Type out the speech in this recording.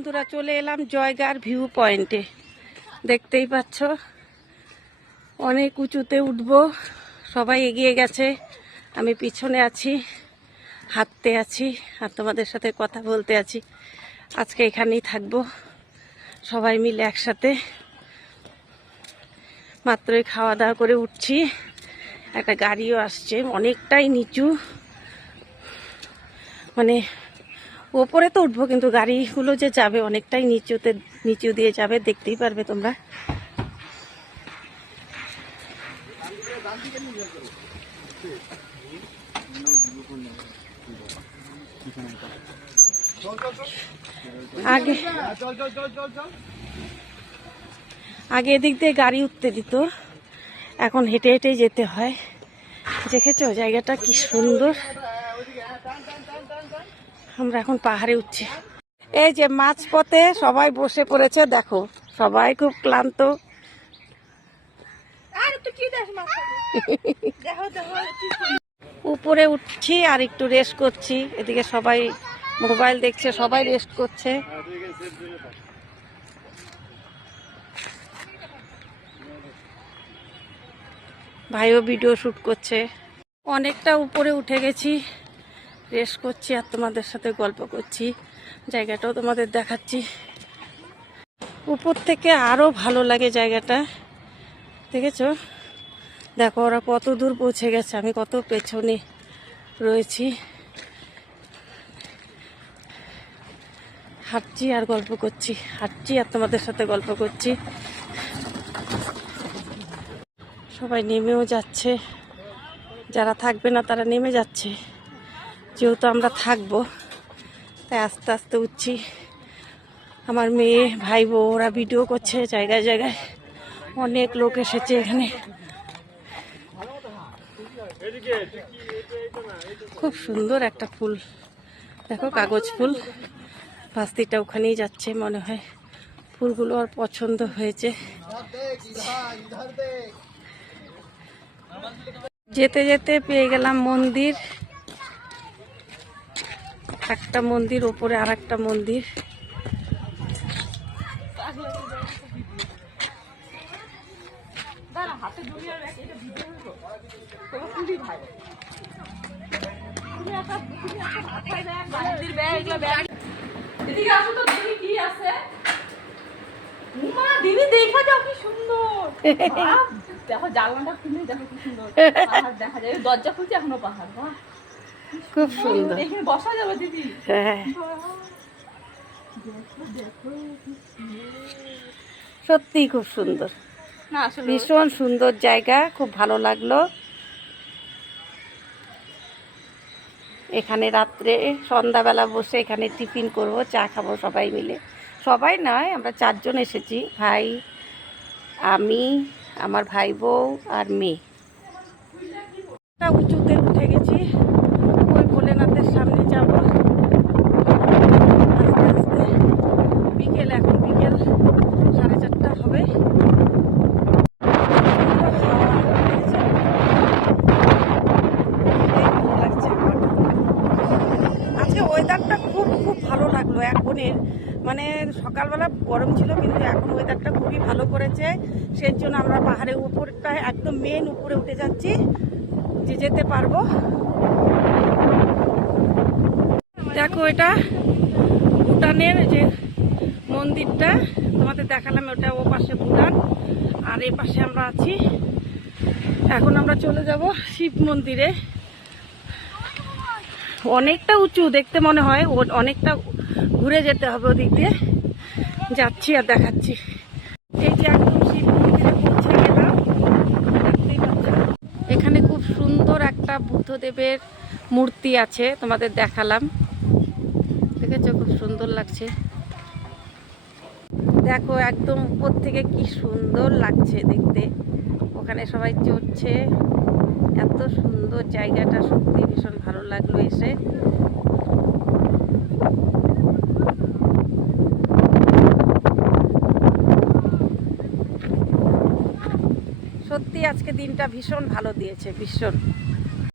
বন্ধুরা, চলে এলাম জয়গার ভিউ পয়েন্টে। দেখতেই পাচ্ছ অনেক উঁচুতে উঠবো। সবাই এগিয়ে গেছে, আমি পিছনে আছি, হাঁটতে আছি আর তোমাদের সাথে কথা বলতে আছি। আজকে এখানেই থাকবো সবাই মিলে একসাথে। মাত্রই খাওয়া দাওয়া করে উঠছি, একটা গাড়িও আসছে। অনেকটাই নিচু, মানে ওপরে তো উঠবো কিন্তু গাড়িগুলো যে যাবে অনেকটাই নিচু দিয়ে যাবে, দেখতেই পারবে তোমরা। আগে এদিক দিয়ে গাড়ি উঠতে দিত, এখন হেঁটে হেঁটেই যেতে হয়। দেখেছো জায়গাটা কি সুন্দর। আমরা এখন পাহাড়ে উঠছি। এই যে মাঝপথে সবাই বসে পড়েছে, দেখো সবাই খুব ক্লান্ত। উপরে উঠছি আর একটু রেস্ট করছি। এদিকে সবাই মোবাইল দেখছে, সবাই রেস্ট করছে। ভাইও ভিডিও শুট করছে। অনেকটা উপরে উঠে গেছি, রেস্ট করছি আর তোমাদের সাথে গল্প করছি। জায়গাটাও তোমাদের দেখাচ্ছি। উপর থেকে আরো ভালো লাগে জায়গাটা, দেখেছো? দেখো ওরা কত দূর পৌঁছে গেছে, আমি কত পেছনে রয়েছি। হাঁটছি আর গল্প করছি, হাঁটছি আর তোমাদের সাথে গল্প করছি। সবাই নেমেও যাচ্ছে, যারা থাকবে না তারা নেমে যাচ্ছে। যেহেতু আমরা থাকবো তাই আস্তে আস্তে উঠছি। আমার মেয়ে ভাই বউ ওরা ভিডিও করছে জায়গায় জায়গায়। অনেক লোক এসেছে এখানে। খুব সুন্দর একটা ফুল, দেখো কাগজ ফুল। ভাস্তিটা ওখানেই যাচ্ছে মনে হয়, ফুলগুলো আর পছন্দ হয়েছে। যেতে যেতে পেয়ে গেলাম মন্দির, একটা মন্দির, ওপরে আর একটা মন্দির। দেখো জানলাটা খুলে দেখো কি সুন্দর পাহাড় দেখা যায়। দরজা খুলছে এখনো পাহাড়। বাহ, খুব সুন্দর। এখানে বসা যাবে দিদি। হ্যাঁ, সত্যি খুব সুন্দর, না আসলে ভীষণ সুন্দর জায়গা, খুব ভালো লাগলো। এখানে রাত্রে সন্ধ্যাবেলা বসে এখানে টিফিন করব, চা খাবো সবাই মিলে। সবাই নয়, আমরা 4 জন এসেছি, ভাই, আমি, আমার ভাই বউ আর মেয়ে। উঁচুতে উঠে গেছি, ওই ভোলেনাথের সামনে যাব আস্তে আস্তে। বিকেল, এখন বিকেল 4:30 হবে। আজকে ওয়েদারটা খুব খুব ভালো লাগলো। এখনের মানে সকালবেলা গরম ছিল, কিন্তু এখন ওয়েদারটা খুবই ভালো করেছে। সেই জন্য আমরা পাহাড়ের উপরটায় একদম মেন উপরে উঠে যাচ্ছি, যে যেতে পারবো। দেখো এটা ভুটানের যে মন্দিরটা তোমাদের দেখালাম, ওটা ও পাশে ভুটান আর এই পাশে আমরা আছি। এখন আমরা চলে যাব শিব মন্দিরে। অনেকটা উঁচু দেখতে মনে হয়, অনেকটা ঘুরে যেতে হবে ওদিক দিয়ে। যাচ্ছি আর দেখাচ্ছি। এই যে একদম শিব মন্দিরে পৌঁছে গেলাম, দেখতেই পাচ্ছ। এখানে খুব সুন্দর একটা বুদ্ধদেবের মূর্তি আছে, তোমাদের দেখালাম, দেখেছো? খুব সুন্দর লাগছে। দেখো একদম উপর থেকে কি সুন্দর লাগছে দেখতে। ওখানে সবাই চড়ছে, এত সুন্দর জায়গাটা, সত্যি ভীষণ ভালো লাগলো এসে। সত্যি আজকে দিনটা ভীষণ ভালো দিয়েছে, ভীষণ।